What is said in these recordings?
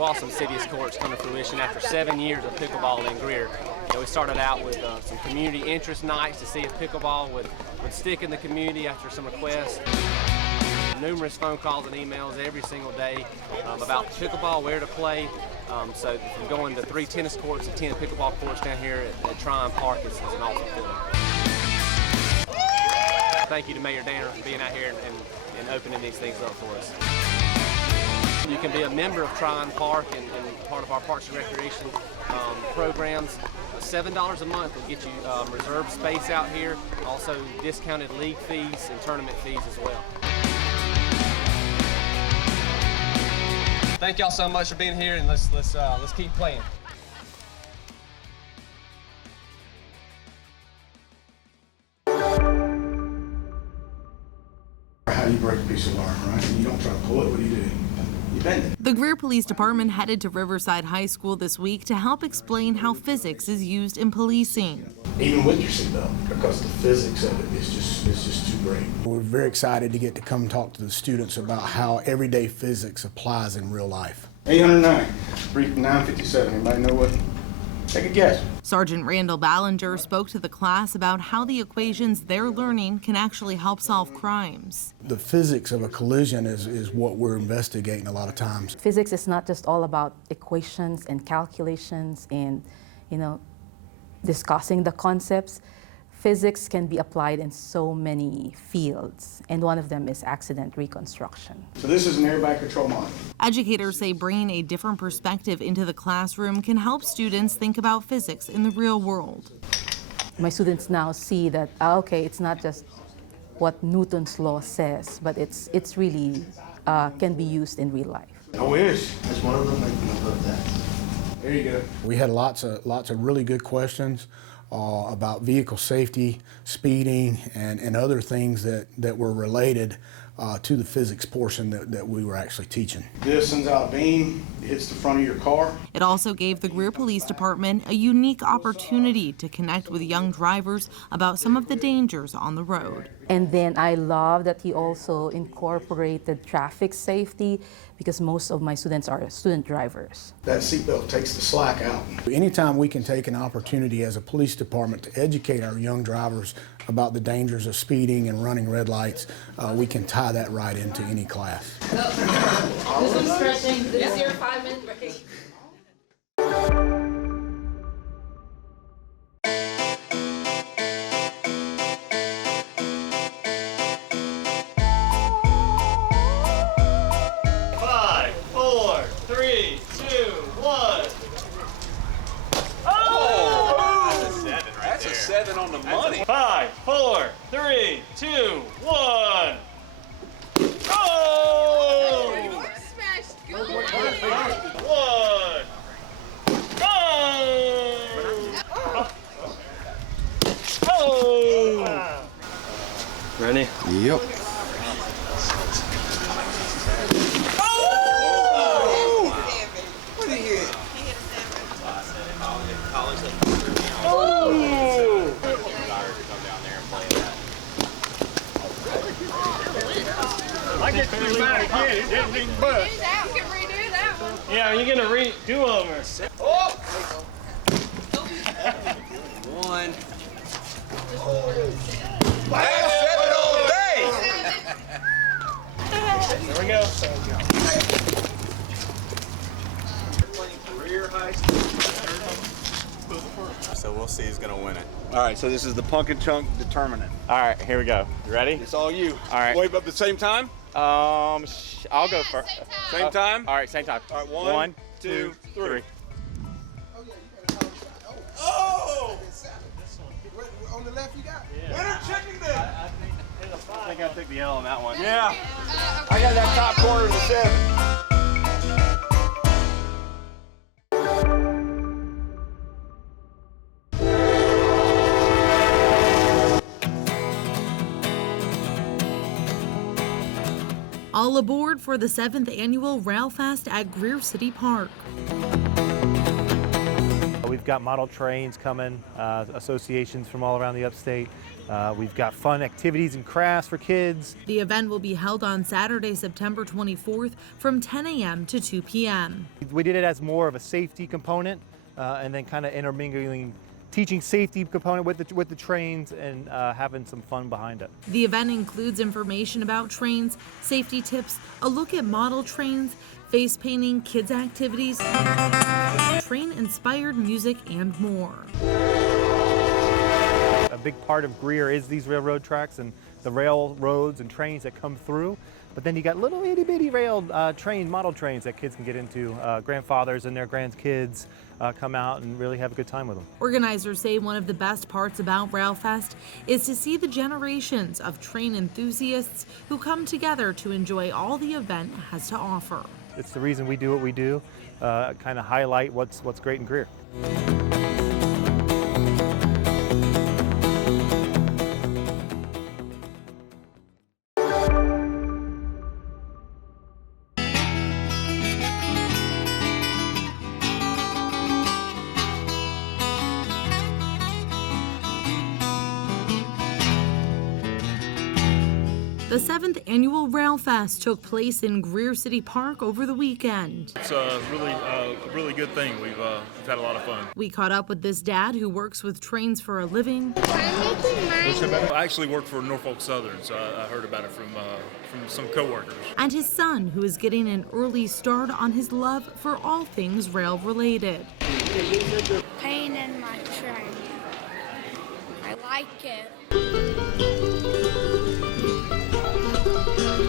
so awesome City's Court's come to fruition after 7 years of pickleball in Greer. We started out with some community interest nights to see if pickleball would stick in the community after some requests. Numerous phone calls and emails every single day about pickleball, where to play. So from going to 3 tennis courts to 10 pickleball courts down here at Tryon Park is an awesome feeling. Thank you to Mayor Danner for being out here and opening these things up for us. You can be a member of Tryon Park and part of our Parks and Recreation programs. $7 a month will get you reserved space out here, also discounted league fees and tournament fees as well. Thank y'all so much for being here, and let's keep playing. How do you break a piece of wire, right? You don't try to pull it. What do? You bend it. The Greer Police Department headed to Riverside High School this week to help explain how physics is used in policing. Even with your seatbelt, because the physics of it is just too great. We're very excited to get to come talk to the students about how everyday physics applies in real life. 809, 957. Anybody know what? Take a guess. Sergeant Randall Ballinger spoke to the class about how the equations they're learning can actually help solve crimes. The physics of a collision is what we're investigating a lot of times. Physics is not just all about equations and calculations and, discussing the concepts. Physics can be applied in so many fields, and one of them is accident reconstruction. So this is an airbag control model. Educators say bringing a different perspective into the classroom can help students think about physics in the real world. My students now see that, okay, it's not just what Newton's law says, but it's really can be used in real life. I wish. That's one of them. I love that. There you go. We had lots of really good questions about vehicle safety, speeding, and other things that were related to the physics portion that we were actually teaching. This sends out a beam, it hits the front of your car. It also gave the Greer Police Department a unique opportunity to connect with young drivers about some of the dangers on the road. And then I love that he also incorporated traffic safety, because most of my students are student drivers. That seatbelt takes the slack out. Anytime we can take an opportunity as a police department to educate our young drivers about the dangers of speeding and running red lights, we can tie that right into any class. Do some stretching. This is your 5-minute break. On the money. 5, 4, 3, 2, 1. Oh! Smash. Good. 1. Oh! Ready? Yep. I get too mad again. It didn't even budge. You can redo that one. Yeah, you're gonna redo over. Oh! One. Last 7 all day. There we go. Greer High School. So we'll see who's gonna win it. All right, so this is the Pumpkin Chunk Determinant. All right, here we go. You ready? It's all you. All right. Wave up at the same time? I'll go first. Same time? All right, same time. All right, 1, 2, 3. Oh! On the left you got? Winner chicken dinner! I think I took the L on that one. Yeah. I got that top corner of the 7. All aboard for the 7th annual Rail Fest at Greer City Park. We We've got model trains coming, associations from all around the upstate. We've got fun activities and crafts for kids. The event will be held on Saturday, September 24th from 10 a.m. to 2 p.m. We did it as more of a safety component and then kind of intermingling teaching safety component with the trains and having some fun behind it. The event includes information about trains, safety tips, a look at model trains, face painting, kids activities, train-inspired music, and more. A big part of Greer is these railroad tracks and the railroads and trains that come through. But then you got little itty bitty model trains that kids can get into. Grandfathers and their grandkids come out and really have a good time with them. Organizers say one of the best parts about RailFest is to see the generations of train enthusiasts who come together to enjoy all the event has to offer. It's the reason we do what we do, kind of highlight what's great in Greer. The 7th annual RailFest took place in Greer City Park over the weekend. It's a really good thing. We've had a lot of fun. We caught up with this dad who works with trains for a living. I actually work for Norfolk Southern, so I heard about it from some coworkers. And his son, who is getting an early start on his love for all things rail related. Pain in my train. I like it.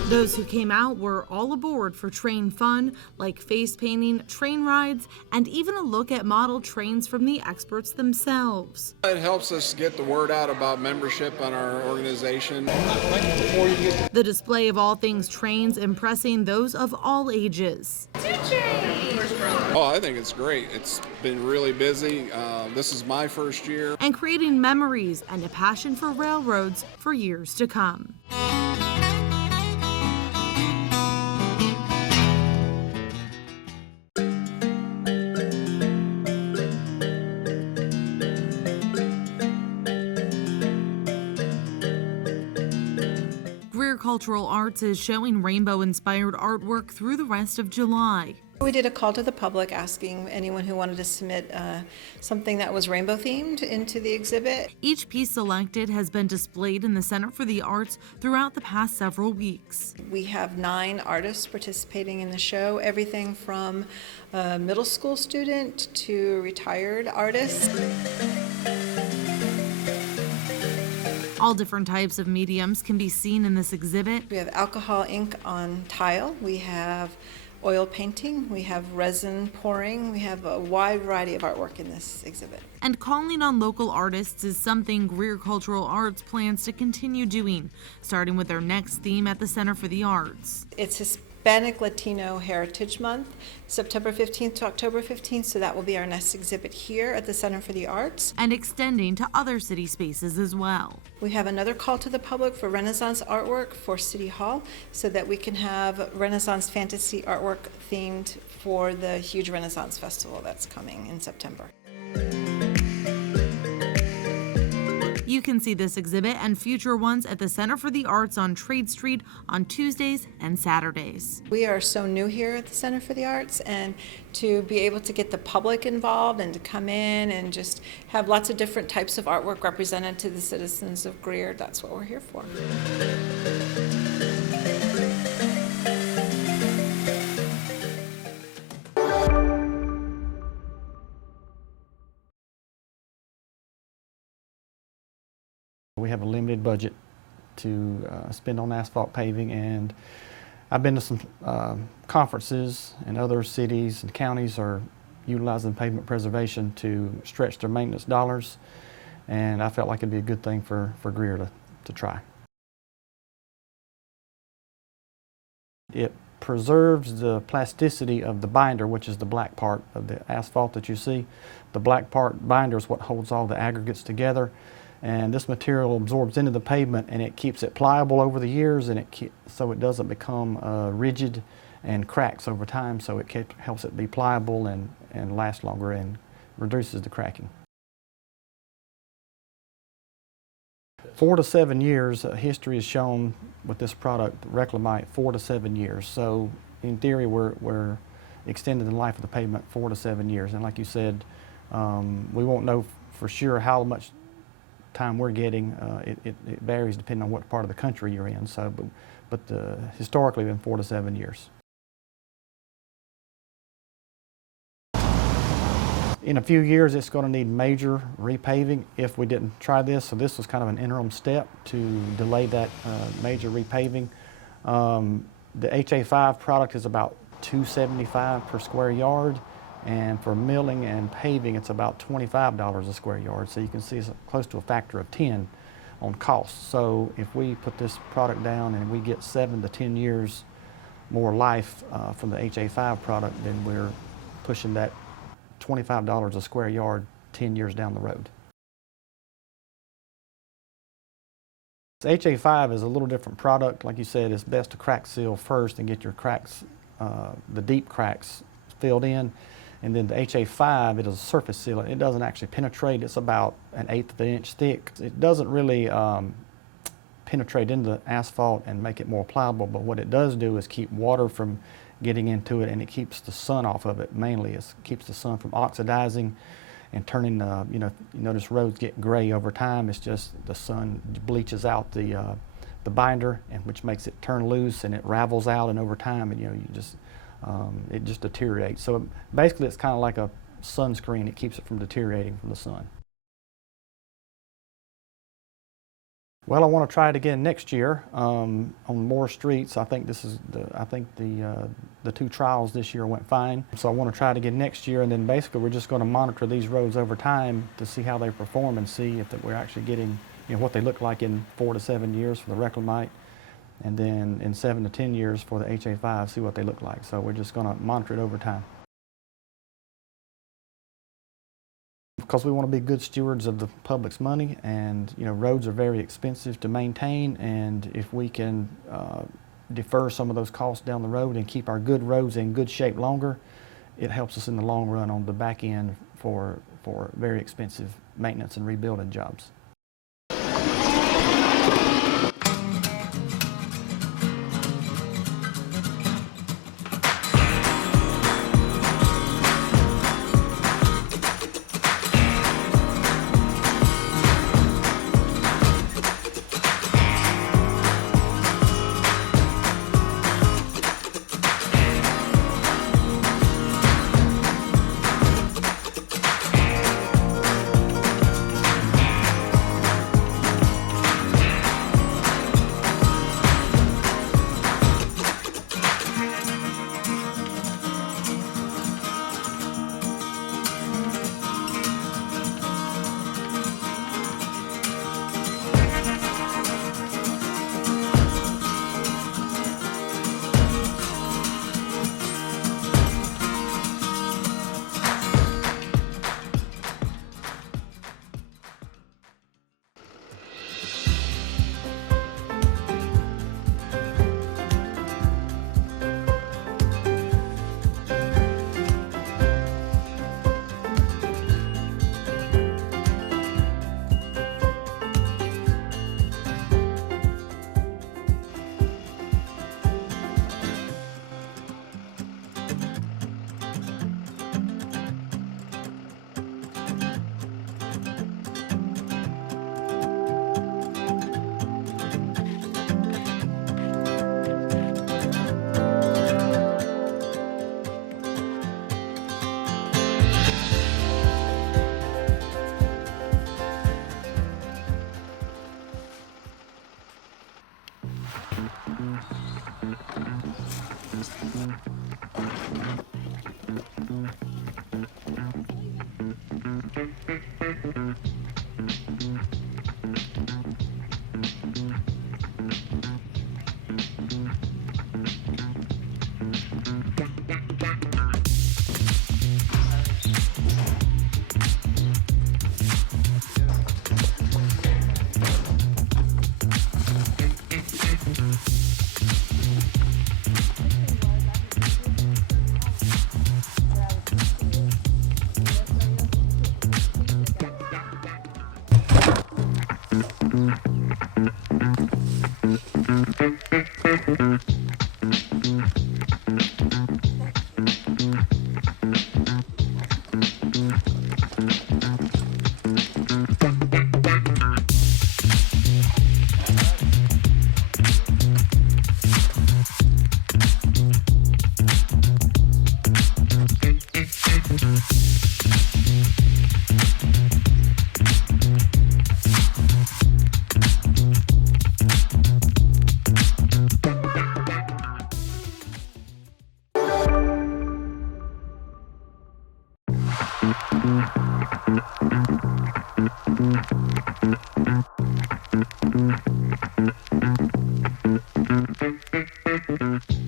Those who came out were all aboard for train fun, like face painting, train rides, and even a look at model trains from the experts themselves. It helps us get the word out about membership on our organization. The display of all things trains impressing those of all ages. Oh, I think it's great. It's been really busy. This is my first year. And creating memories and a passion for railroads for years to come. Greer Cultural Arts is showing rainbow-inspired artwork through the rest of July. We did a call to the public asking anyone who wanted to submit something that was rainbow themed into the exhibit. Each piece selected has been displayed in the Center for the Arts throughout the past several weeks. We have 9 artists participating in the show, everything from a middle school student to retired artists. All different types of mediums can be seen in this exhibit. We have alcohol ink on tile, we have oil painting, we have resin pouring, we have a wide variety of artwork in this exhibit. And calling on local artists is something Greer Cultural Arts plans to continue doing, starting with their next theme at the Center for the Arts. It's Hispanic Latino Heritage Month, September 15th to October 15th, so that will be our next exhibit here at the Center for the Arts. And extending to other city spaces as well. We have another call to the public for Renaissance artwork for City Hall so that we can have Renaissance fantasy artwork themed for the huge Renaissance Festival that's coming in September. You can see this exhibit and future ones at the Center for the Arts on Trade Street on Tuesdays and Saturdays. We are so new here at the Center for the Arts, and to be able to get the public involved and to come in and just have lots of different types of artwork represented to the citizens of Greer, that's what we're here for. We have a limited budget to spend on asphalt paving, and I've been to some conferences, and other cities and counties are utilizing pavement preservation to stretch their maintenance dollars, and I felt like it'd be a good thing for Greer to try. It preserves the plasticity of the binder, which is the black part of the asphalt that you see. The black part binder is what holds all the aggregates together. And this material absorbs into the pavement, and it keeps it pliable over the years, and so it doesn't become rigid and cracks over time. So it helps it be pliable and last longer and reduces the cracking. 4 to 7 years, history has shown with this product, Reclamite, 4 to 7 years. So in theory, we're extending the life of the pavement 4 to 7 years. And like you said, we won't know for sure how much time we're getting. It varies depending on what part of the country you're in. So, but historically, been 4 to 7 years. In a few years, it's going to need major repaving if we didn't try this. So this was kind of an interim step to delay that major repaving. The HA5 product is about $2.75 per square yard, and for milling and paving, it's about $25 a square yard. So you can see it's close to a factor of 10 on cost. So if we put this product down and we get 7 to 10 years more life from the HA5 product, then we're pushing that $25 a square yard 10 years down the road. HA5 is a little different product. Like you said, it's best to crack seal first and get your cracks, the deep cracks filled in. And then the HA5, it is a surface sealant. It doesn't actually penetrate. It's about 1/8 of an inch thick. It doesn't really penetrate into the asphalt and make it more pliable, but what it does do is keep water from getting into it, and it keeps the sun off of it. Mainly, it keeps the sun from oxidizing and turning, you notice roads get gray over time. It's just the sun bleaches out the binder, and which makes it turn loose, and it ravels out, and over time, and it just deteriorates. So basically, it's kind of like a sunscreen. It keeps it from deteriorating from the sun. Well, I want to try it again next year on more streets. I think the 2 trials this year went fine. So I want to try it again next year, and then basically we're just going to monitor these roads over time to see how they perform and see if we're actually getting what they look like in 4 to 7 years for the Reclamite, and then in 7 to 10 years for the HA5, see what they look like. So we're just going to monitor it over time. Because we want to be good stewards of the public's money, and roads are very expensive to maintain, and if we can defer some of those costs down the road and keep our good roads in good shape longer, it helps us in the long run on the back end for very expensive maintenance and rebuilding jobs.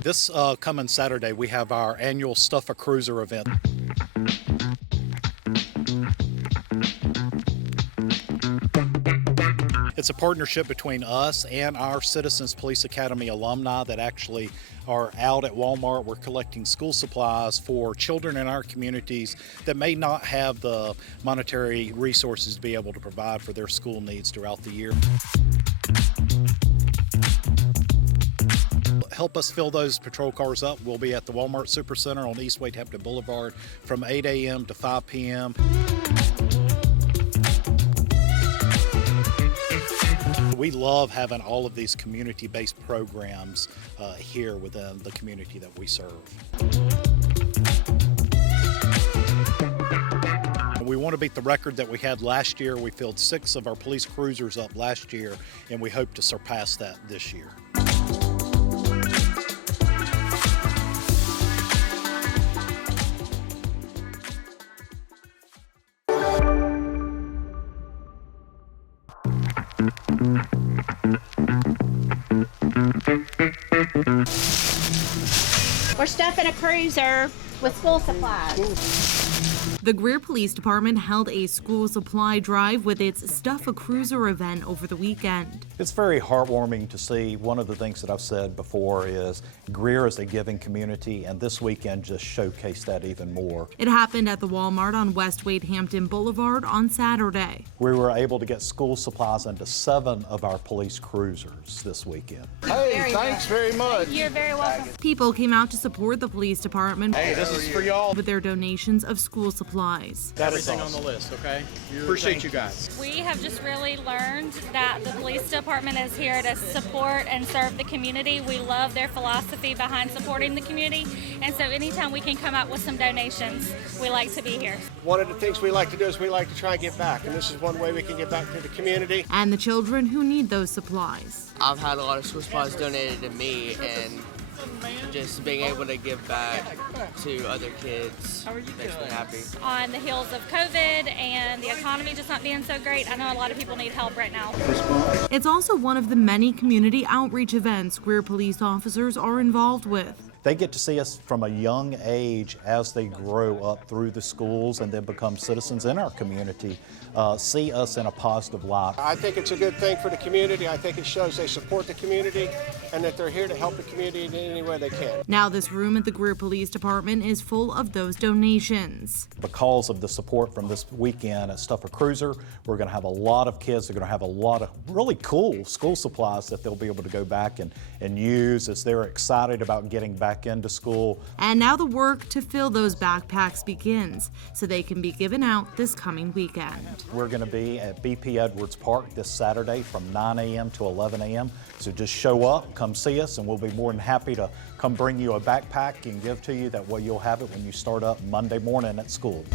This coming Saturday, we have our annual Stuff a Cruiser event. It's a partnership between us and our Citizens Police Academy alumni that actually are out at Walmart. We're collecting school supplies for children in our communities that may not have the monetary resources to be able to provide for their school needs throughout the year. Help us fill those patrol cars up. We'll be at the Walmart Supercenter on East Wade Hampton Boulevard from 8 a.m. to 5 p.m. We love having all of these community-based programs here within the community that we serve. We want to beat the record that we had last year. We filled 6 of our police cruisers up last year, and we hope to surpass that this year. We're stuffing a cruiser with school supplies. The Greer Police Department held a school supply drive with its Stuff a Cruiser event over the weekend. It's very heartwarming to see. One of the things that I've said before is Greer is a giving community, and this weekend just showcased that even more. It happened at the Walmart on West Wade Hampton Boulevard on Saturday. We were able to get school supplies into 7 of our police cruisers this weekend. Hey, thanks very much. You're very welcome. People came out to support the police department. Hey, this is for y'all. With their donations of school supplies. Everything on the list, okay? Appreciate you guys. We have just really learned that the police department is here to support and serve the community. We love their philosophy behind supporting the community, and so anytime we can come up with some donations, we like to be here. One of the things we like to do is we like to try and give back, and this is one way we can give back to the community. And the children who need those supplies. I've had a lot of school supplies donated to me, and just being able to give back to other kids makes me happy. On the heels of COVID and the economy just not being so great, I know a lot of people need help right now. It's also one of the many community outreach events Greer police officers are involved with. They get to see us from a young age as they grow up through the schools and then become citizens in our community, see us in a positive light. I think it's a good thing for the community. I think it shows they support the community and that they're here to help the community in any way they can. Now this room at the Greer Police Department is full of those donations. Because of the support from this weekend at Stuff a Cruiser, we're going to have a lot of kids. They're going to have a lot of really cool school supplies that they'll be able to go back and use as they're excited about getting back into school. And now the work to fill those backpacks begins, so they can be given out this coming weekend. We're going to be at BP Edwards Park this Saturday from 9 a.m. to 11 a.m. So just show up, come see us, and we'll be more than happy to come bring you a backpack and give to you. That way you'll have it when you start up Monday morning at school.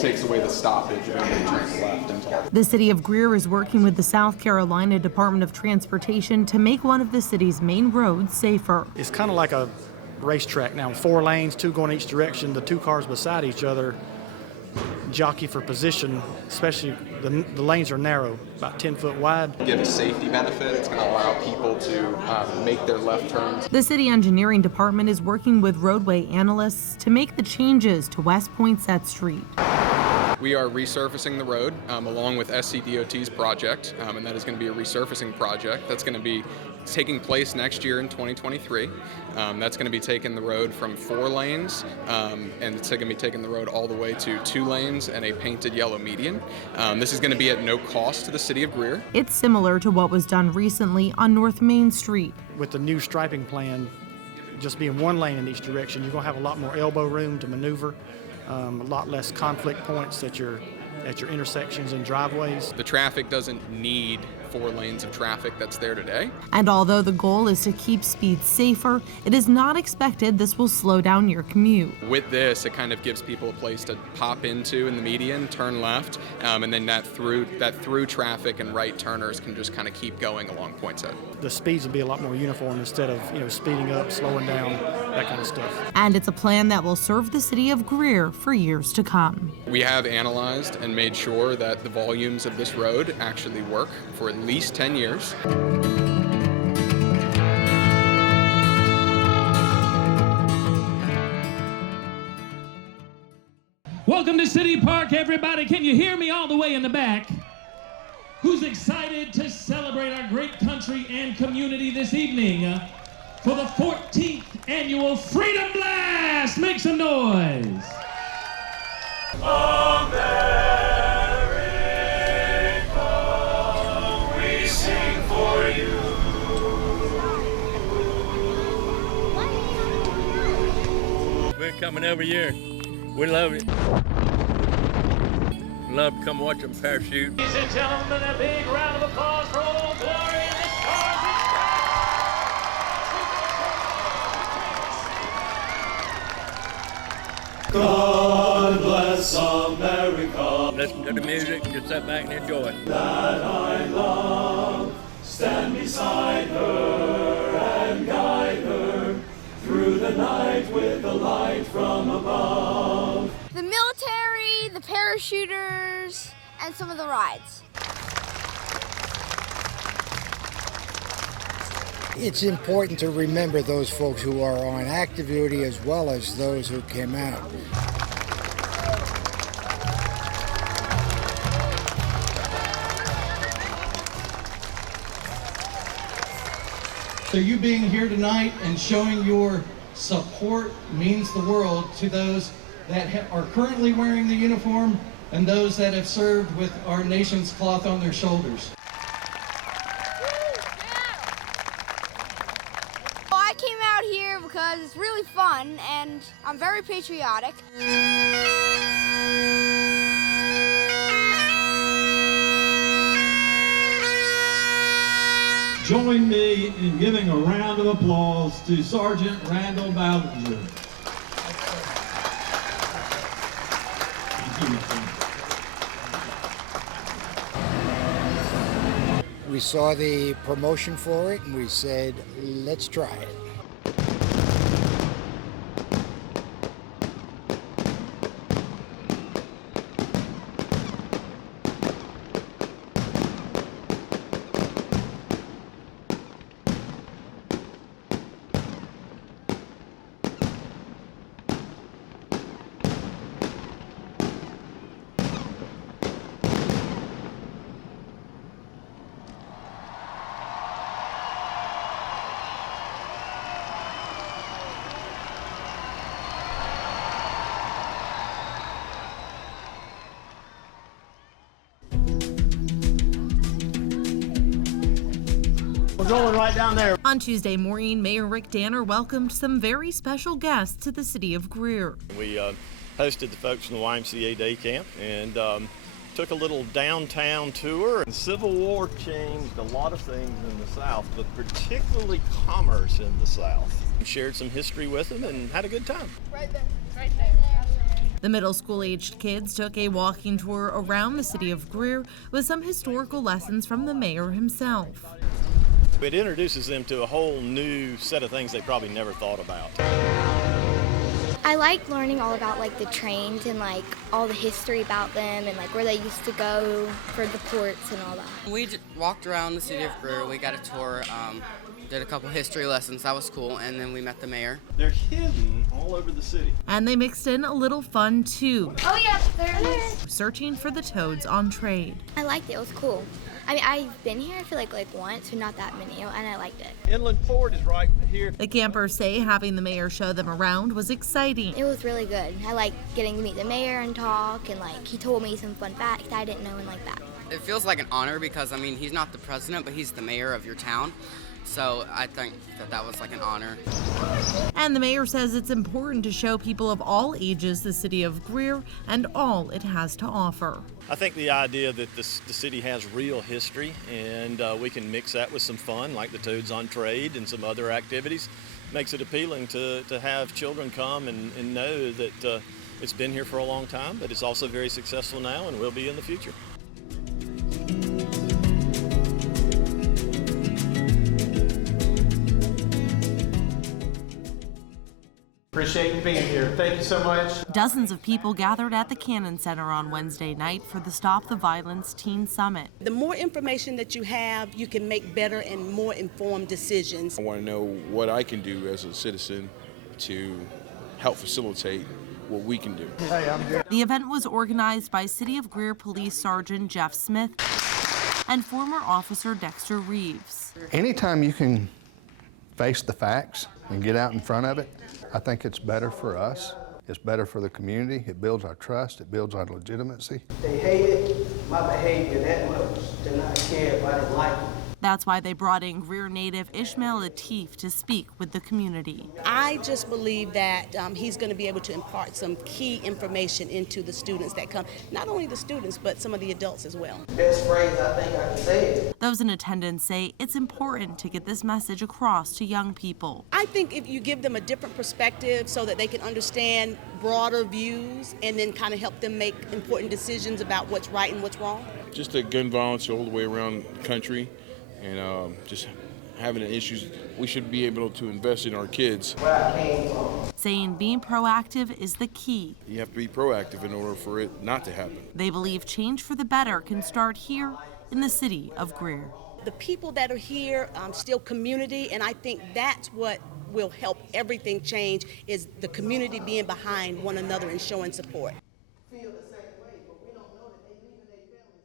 Takes away the stoppage and then turns left into. The City of Greer is working with the South Carolina Department of Transportation to make one of the city's main roads safer. It's kind of like a racetrack now, 4 lanes, 2 going each direction, the 2 cars beside each other jockey for position, especially the lanes are narrow, about 10 foot wide. Give a safety benefit. It's going to allow people to make their left turns. The city engineering department is working with roadway analysts to make the changes to West Poinsett Street. We are resurfacing the road along with SCDOT's project, and that is going to be a resurfacing project that's going to be taking place next year in 2023. That's going to be taking the road from 4 lanes, and it's going to be taking the road all the way to 2 lanes and a painted yellow median. This is going to be at no cost to the City of Greer. It's similar to what was done recently on North Main Street. With the new striping plan, just being 1 lane in each direction, you're going to have a lot more elbow room to maneuver. A lot less conflict points that you're at your intersections and driveways. The traffic doesn't need 4 lanes of traffic that's there today. And although the goal is to keep speeds safer, it is not expected this will slow down your commute. With this, it kind of gives people a place to pop into in the median, turn left, and then that through traffic and right turners can just kind of keep going along Poinsett. The speeds will be a lot more uniform instead of speeding up, slowing down, that kind of stuff. And it's a plan that will serve the city of Greer for years to come. We have analyzed and made sure that the volumes of this road actually work for at least 10 years. Welcome to City Park, everybody. Can you hear me all the way in the back? Who's excited to celebrate our great country and community this evening for the 14th annual Freedom Blast? Make some noise. America, we sing for you. We're coming every year. We love it. Love to come watch them parachute. Ladies and gentlemen, a big round of applause for Old Glory and the Stars and Stripes. God bless America. Listen to the music, just sit back and enjoy it. That I love, stand beside her and guide her through the night with the light from above. The military, the parachuters, and some of the rides. It's important to remember those folks who are on active duty as well as those who came out. So you being here tonight and showing your support means the world to those that are currently wearing the uniform and those that have served with our nation's cloth on their shoulders. Well, I came out here because it's really fun and I'm very patriotic. Join me in giving a round of applause to Sergeant Randall Ballinger. We saw the promotion for it and we said, let's try it. We're going right down there. On Tuesday morning, Mayor Rick Danner welcomed some very special guests to the city of Greer. We hosted the folks from the YMCA day camp and took a little downtown tour. The Civil War changed a lot of things in the South, but particularly commerce in the South. We shared some history with them and had a good time. Right there. Right there. The middle school-aged kids took a walking tour around the city of Greer with some historical lessons from the mayor himself. It introduces them to a whole new set of things they probably never thought about. I like learning all about the trains and all the history about them and where they used to go for the ports and all that. We walked around the city of Greer. We got a tour, did a couple history lessons. That was cool, and then we met the mayor. They're hidden all over the city. And they mixed in a little fun too. Oh yeah, there it is. Searching for the toads on trade. I liked it. It was cool. I mean, I've been here, I feel like once, but not that many, and I liked it. Inland Port is right here. The campers say having the mayor show them around was exciting. It was really good. I like getting to meet the mayor and talk, and he told me some fun facts I didn't know and that. It feels like an honor because, I mean, he's not the president, but he's the mayor of your town. So I think that was like an honor. And the mayor says it's important to show people of all ages the City of Greer and all it has to offer. I think the idea that the city has real history and we can mix that with some fun like the Toads on Trade and some other activities makes it appealing to have children come and know that it's been here for a long time, but it's also very successful now and will be in the future. Appreciate you being here. Thank you so much. Dozens of people gathered at the Cannon Center on Wednesday night for the Stop the Violence Teen Summit. The more information that you have, you can make better and more informed decisions. I want to know what I can do as a citizen to help facilitate what we can do. Hey, I'm good. The event was organized by City of Greer Police Sergeant Jeff Smith and former Officer Dexter Reeves. Anytime you can face the facts and get out in front of it, I think it's better for us. It's better for the community. It builds our trust. It builds our legitimacy. They hated my behavior that much to not care if I didn't like it. That's why they brought in Greer native Ishmael Latif to speak with the community. I just believe that he's going to be able to impart some key information into the students that come, not only the students, but some of the adults as well. Best phrase I think I can say it. Those in attendance say it's important to get this message across to young people. I think if you give them a different perspective so that they can understand broader views and then kind of help them make important decisions about what's right and what's wrong. Just the gun violence all the way around the country. And just having the issues, we should be able to invest in our kids. Saying being proactive is the key. You have to be proactive in order for it not to happen. They believe change for the better can start here in the City of Greer. The people that are here still community, and I think that's what will help everything change, is the community being behind one another and showing support.